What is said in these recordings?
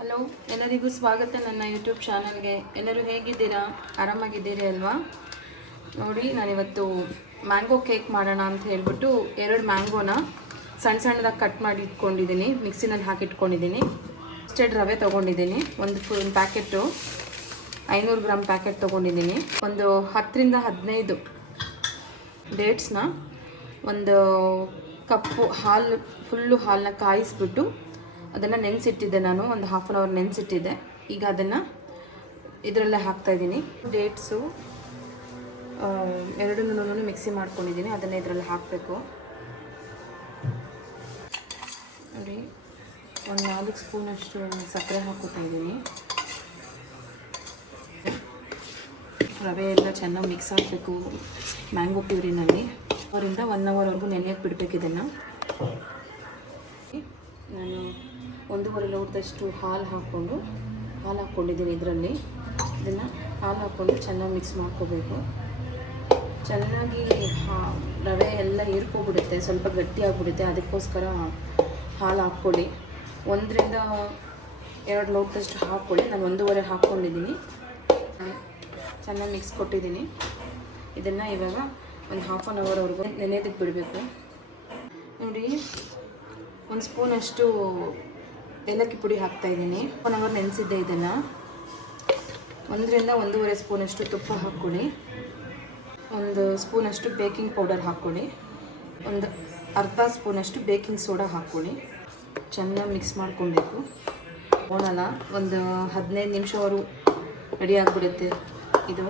Hello, ಎಲ್ಲರಿಗೂ ಸ್ವಾಗತ ನನ್ನ ಯೂಟ್ಯೂಬ್ ಚಾನಲ್ಗೆ. ಎಲ್ಲರೂ ಹೇಗಿದ್ದೀರಾ? ಆರಾಮಾಗಿದ್ದೀರಿ ಅಲ್ವಾ? ನೋಡಿ, ನಾನಿವತ್ತು ಮ್ಯಾಂಗೋ ಕೇಕ್ ಮಾಡೋಣ ಅಂತ ಹೇಳ್ಬಿಟ್ಟು 2 ಮ್ಯಾಂಗೋನ ಸಣ್ಣ ಸಣ್ಣದಾಗಿ ಕಟ್ ಮಾಡಿ ಇಟ್ಕೊಂಡಿದ್ದೀನಿ. ಮಿಕ್ಸಿನಲ್ಲಿ ಹಾಕಿಟ್ಕೊಂಡಿದ್ದೀನಿ. ರೋಸ್ಟೆಡ್ ರವೆ ತೊಗೊಂಡಿದ್ದೀನಿ. ಒಂದು ಫುಲ್ ಪ್ಯಾಕೆಟು 500 ಗ್ರಾಮ್ ಪ್ಯಾಕೆಟ್ ತೊಗೊಂಡಿದ್ದೀನಿ. ಒಂದು 10 ರಿಂದ 15 ಡೇಟ್ಸ್ನ ಒಂದು ಕಪ್ಪು ಫುಲ್ಲು ಹಾಲನ್ನ ಕಾಯಿಸ್ಬಿಟ್ಟು ಅದನ್ನು ನೆನೆಸಿಟ್ಟಿದ್ದೆ. ನಾನು ಒಂದು ಹಾಫ್ ಆನ್ ಅವರ್ ನೆನೆಸಿಟ್ಟಿದ್ದೆ. ಈಗ ಅದನ್ನು ಇದರಲ್ಲೇ ಹಾಕ್ತಾಯಿದ್ದೀನಿ. ಡೇಟ್ಸು ಎರಡನ್ನೂ ಮಿಕ್ಸಿ ಮಾಡ್ಕೊಂಡಿದ್ದೀನಿ. ಅದನ್ನು ಇದರಲ್ಲಿ ಹಾಕಬೇಕು. ನೋಡಿ, ಒಂದು 4 ಸ್ಪೂನಷ್ಟು ಸಕ್ಕರೆ ಹಾಕೋತಾ ಇದ್ದೀನಿ. ರವೆ ಎಲ್ಲ ಚೆನ್ನಾಗಿ ಮಿಕ್ಸ್ ಆಗಬೇಕು ಮ್ಯಾಂಗೋ ಪ್ಯೂರಿನಲ್ಲಿ. ಅವರಿಂದ 1 ಅವರ್ವರೆಗೂ ನೆನೆಯೋಕ್ಕೆ ಬಿಡಬೇಕು. ಇದನ್ನು ನಾನು 1.5 ಲೋಟದಷ್ಟು ಹಾಲು ಹಾಕ್ಕೊಂಡಿದ್ದೀನಿ. ಇದರಲ್ಲಿ ಇದನ್ನು ಹಾಲು ಹಾಕ್ಕೊಂಡು ಚೆನ್ನಾಗಿ ಮಿಕ್ಸ್ ಮಾಡ್ಕೋಬೇಕು. ಚೆನ್ನಾಗಿ ರವೆ ಎಲ್ಲ ಹೀರ್ಕೊಬಿಡುತ್ತೆ, ಸ್ವಲ್ಪ ಗಟ್ಟಿಯಾಗಿಬಿಡುತ್ತೆ. ಅದಕ್ಕೋಸ್ಕರ ಹಾಲು ಹಾಕ್ಕೊಳ್ಳಿ. 1 ರಿಂದ 2 ಲೋಟದಷ್ಟು ಹಾಕ್ಕೊಳ್ಳಿ. ನಾನು 1.5 ಹಾಕ್ಕೊಂಡಿದ್ದೀನಿ. ಚೆನ್ನಾಗಿ ಮಿಕ್ಸ್ ಕೊಟ್ಟಿದ್ದೀನಿ. ಇದನ್ನು ಇವಾಗ ಒಂದು ಹಾಫ್ ಆನ್ ಅವರ್ವರೆಗೂ ನೆನೆಯೋದಕ್ಕೆ ಬಿಡಬೇಕು. ನೋಡಿ, 1 ಸ್ಪೂನಷ್ಟು ಏಲಕ್ಕಿ ಪುಡಿ ಹಾಕ್ತಾಯಿದ್ದೀನಿ. 1 ಅವರ್ ನೆನೆಸಿದ್ದೆ. ಇದನ್ನು 1 ರಿಂದ 1.5 ಸ್ಪೂನಷ್ಟು ತುಪ್ಪ ಹಾಕ್ಕೊಳ್ಳಿ. 1 ಸ್ಪೂನಷ್ಟು ಬೇಕಿಂಗ್ ಪೌಡರ್ ಹಾಕ್ಕೊಳ್ಳಿ. ಒಂದು ಅರ್ಧ ಸ್ಪೂನಷ್ಟು ಬೇಕಿಂಗ್ ಸೋಡಾ ಹಾಕ್ಕೊಳ್ಳಿ. ಚೆನ್ನಾಗಿ ಮಿಕ್ಸ್ ಮಾಡ್ಕೊಬೇಕು. ಓನಲ್ಲ ಒಂದು 15 ನಿಮಿಷವರೆಗೂ ರೆಡಿ ಆಗಿಬಿಡುತ್ತೆ ಇದು.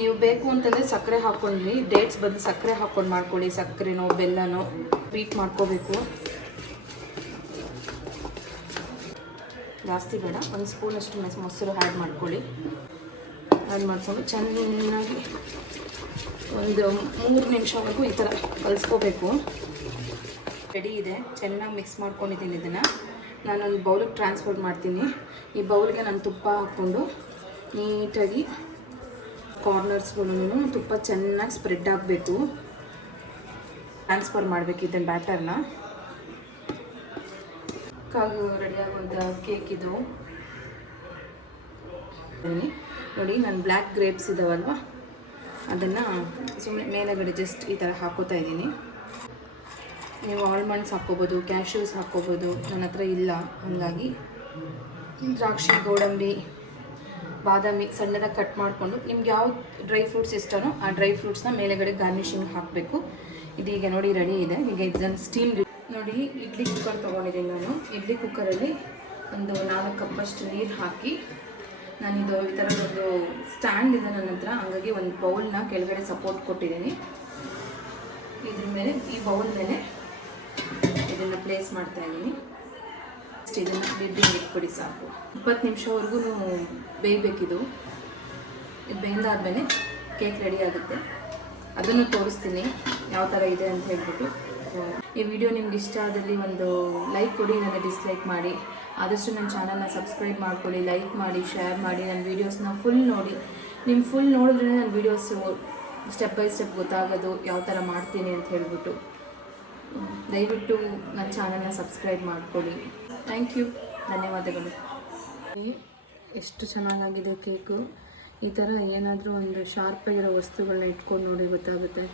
ನೀವು ಬೇಕು ಅಂತಂದರೆ ಸಕ್ಕರೆ ಹಾಕ್ಕೊಂಡ್ರಿ, ಡೇಟ್ಸ್ ಬದಲು ಸಕ್ಕರೆ ಹಾಕ್ಕೊಂಡು ಮಾಡ್ಕೊಳ್ಳಿ. ಸಕ್ಕರೆನೋ ಬೆಲ್ಲನೋ ಬೀಟ್ ಮಾಡ್ಕೋಬೇಕು. ಜಾಸ್ತಿ ಬೇಡ. 1 ಸ್ಪೂನಷ್ಟು ಮೊಸರು ಆ್ಯಡ್ ಮಾಡ್ಕೊಳ್ಳಿ. ಆ್ಯಡ್ ಮಾಡಿಕೊಂಡು ಚೆನ್ನಾಗಿ ಒಂದು 3 ನಿಮಿಷವರೆಗೂ ಈ ಥರ ಕಲಿಸ್ಕೋಬೇಕು. ರೆಡಿ ಇದೆ. ಚೆನ್ನಾಗಿ ಮಿಕ್ಸ್ ಮಾಡ್ಕೊಂಡಿದ್ದೀನಿ. ಇದನ್ನು ನಾನೊಂದು ಬೌಲಿಗೆ ಟ್ರಾನ್ಸ್ಫರ್ ಮಾಡ್ತೀನಿ. ಈ ಬೌಲ್ಗೆ ನಾನು ತುಪ್ಪ ಹಾಕ್ಕೊಂಡು ನೀಟಾಗಿ ಕಾರ್ನರ್ಸ್ಗಳೂ ತುಪ್ಪ ಚೆನ್ನಾಗಿ ಸ್ಪ್ರೆಡ್ ಆಗಬೇಕು. ಟ್ರಾನ್ಸ್ಫರ್ ಮಾಡಬೇಕು ಇದನ್ನು ಬ್ಯಾಟರ್ನ. ಕಾಗು ರೆಡಿಯಾಗುವಂಥ ಕೇಕ್ ಇದು. ನೋಡಿ, ನಾನು ಬ್ಲ್ಯಾಕ್ ಗ್ರೇಪ್ಸ್ ಇದ್ದಾವಲ್ವ, ಅದನ್ನು ಸುಮ್ಮನೆ ಮೇಲೆಗಡೆ ಜಸ್ಟ್ ಈ ಥರ ಹಾಕೋತಾ ಇದ್ದೀನಿ. ನೀವು ಆಲ್ಮಂಡ್ಸ್ ಹಾಕ್ಕೋಬೋದು, ಕ್ಯಾಶ್ಯೂಸ್ ಹಾಕ್ಕೋಬೋದು. ನನ್ನ ಹತ್ರ ಇಲ್ಲ, ಹಾಗಾಗಿ ದ್ರಾಕ್ಷಿ, ಗೋಡಂಬಿ, ಬಾದಾಮಿ ಸಣ್ಣದಾಗಿ ಕಟ್ ಮಾಡಿಕೊಂಡು ನಿಮ್ಗೆ ಯಾವ ಡ್ರೈ ಫ್ರೂಟ್ಸ್ ಇಷ್ಟನೋ ಆ ಡ್ರೈ ಫ್ರೂಟ್ಸ್ನ ಮೇಲೆಗಡೆ ಗಾರ್ನಿಷಿಂಗ್ ಹಾಕಬೇಕು. ಇದೀಗ ನೋಡಿ ರೆಡಿ ಇದೆ. ಈಗ ಇದನ್ನು ಸ್ಟೀಮ್. ನೋಡಿ, ಇಡ್ಲಿ ಕುಕ್ಕರ್ ತೊಗೊಂಡಿದ್ದೀನಿ ನಾನು. ಇಡ್ಲಿ ಕುಕ್ಕರಲ್ಲಿ ಒಂದು 4 ಕಪ್ಪಷ್ಟು ನೀರು ಹಾಕಿ, ನಾನಿದು ಈ ಥರದೊಂದು ಸ್ಟ್ಯಾಂಡ್ ಇದೆ ನನ್ನ ಹತ್ರ, ಹಾಗಾಗಿ ಒಂದು ಬೌಲ್ನ ಕೆಳಗಡೆ ಸಪೋರ್ಟ್ ಕೊಟ್ಟಿದ್ದೀನಿ. ಇದ್ರ ಮೇಲೆ, ಈ ಬೌಲ್ ಮೇಲೆ ಇದನ್ನು ಪ್ಲೇಸ್ ಮಾಡ್ತಾಯಿದ್ದೀನಿ. ಇದನ್ನು ಲಿಡ್ಡಿಂಗ್ ಇಟ್ಬಿಡಿ ಸಾಕು. 20 ನಿಮಿಷವರೆಗೂ ಬೇಯಬೇಕಿದು. ಇದು ಬೆಂದಾದಮೇಲೆ ಕೇಕ್ ರೆಡಿ ಆಗುತ್ತೆ. ಅದನ್ನು ತೋರಿಸ್ತೀನಿ ಯಾವ ಥರ ಇದೆ ಅಂತ ಹೇಳ್ಬಿಟ್ಟು. ಈ ವಿಡಿಯೋ ನಿಮ್ಗೆ ಇಷ್ಟ ಆದಲ್ಲಿ ಒಂದು ಲೈಕ್ ಕೊಡಿ, ನನಗೆ ಡಿಸ್ಲೈಕ್ ಮಾಡಿ. ಆದಷ್ಟು ನನ್ನ ಚಾನಲ್ನ ಸಬ್ಸ್ಕ್ರೈಬ್ ಮಾಡ್ಕೊಳ್ಳಿ, ಲೈಕ್ ಮಾಡಿ, ಶೇರ್ ಮಾಡಿ. ನನ್ನ ವೀಡಿಯೋಸ್ನ ಫುಲ್ ನೋಡಿ. ನಿಮ್ಮ ಫುಲ್ ನೋಡಿದ್ರೆ ನನ್ನ ವೀಡಿಯೋಸು ಸ್ಟೆಪ್ ಬೈ ಸ್ಟೆಪ್ ಗೊತ್ತಾಗೋದು ಯಾವ ಥರ ಮಾಡ್ತೀನಿ ಅಂತ ಹೇಳ್ಬಿಟ್ಟು. ದಯವಿಟ್ಟು ನನ್ನ ಚಾನಲ್ನ ಸಬ್ಸ್ಕ್ರೈಬ್ ಮಾಡ್ಕೊಳ್ಳಿ. ಥ್ಯಾಂಕ್ ಯು, ಧನ್ಯವಾದಗಳು. ಎಷ್ಟು ಚೆನ್ನಾಗಾಗಿದೆ ಕೇಕು. ಈ ಥರ ಏನಾದರೂ ಒಂದು ಶಾರ್ಪಾಗಿರೋ ವಸ್ತುಗಳನ್ನ ಇಟ್ಕೊಂಡು ನೋಡಿ ಗೊತ್ತಾಗುತ್ತೆ.